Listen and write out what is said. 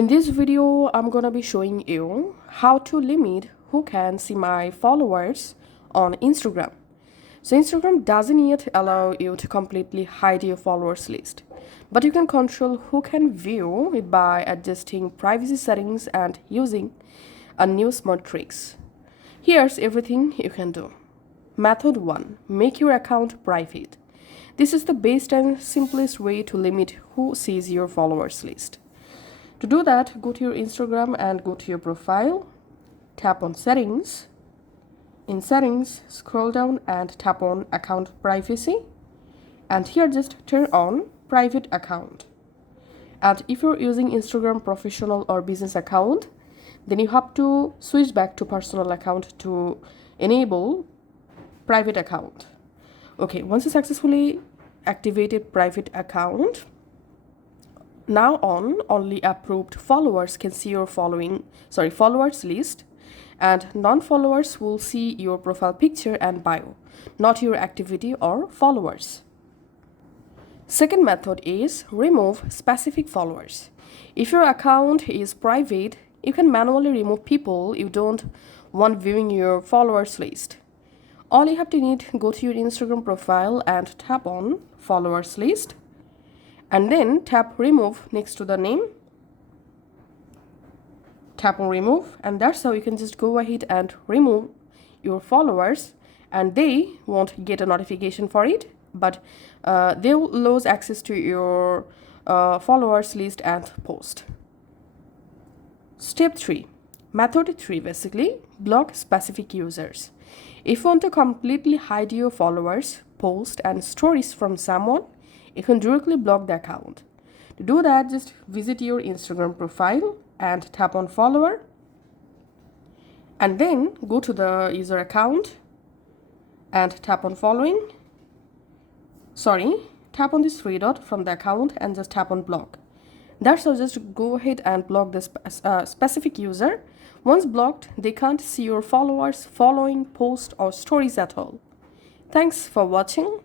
In this video, I'm gonna be showing you how to limit who can see my followers on Instagram. So Instagram doesn't yet allow you to completely hide your followers list, but you can control who can view it by adjusting privacy settings and using a new smart tricks. Here's everything you can do. Method 1. Make your account private. This is the best and simplest way to limit who sees your followers list. To do that, go to your Instagram and go to your profile, tap on settings. In settings, scroll down and tap on account privacy. And here just turn on private account. And if you're using Instagram professional or business account, then you have to switch back to personal account to enable private account. Okay, once you successfully activated private account, now on only approved followers can see your followers list, and non-followers will see your profile picture and bio, not your activity or followers. Second method is remove specific followers. If your account is private, you can manually remove people you don't want viewing your followers list. All you have to need, go to your Instagram profile and tap on followers list, and then tap remove next to the name. Tap on remove, and that's how you can just go ahead and remove your followers, and they won't get a notification for it, but they will lose access to your followers list and post. Step 3. Method 3 basically, block specific users. If you want to completely hide your followers, post and stories from someone, you can directly block the account. To do that, just visit your Instagram profile and tap on follower, and then go to the user account and tap on following. Tap on this three dot from the account and just tap on block. That's how just go ahead and block this specific user. Once blocked, they can't see your followers, following, post or stories at all. Thanks for watching.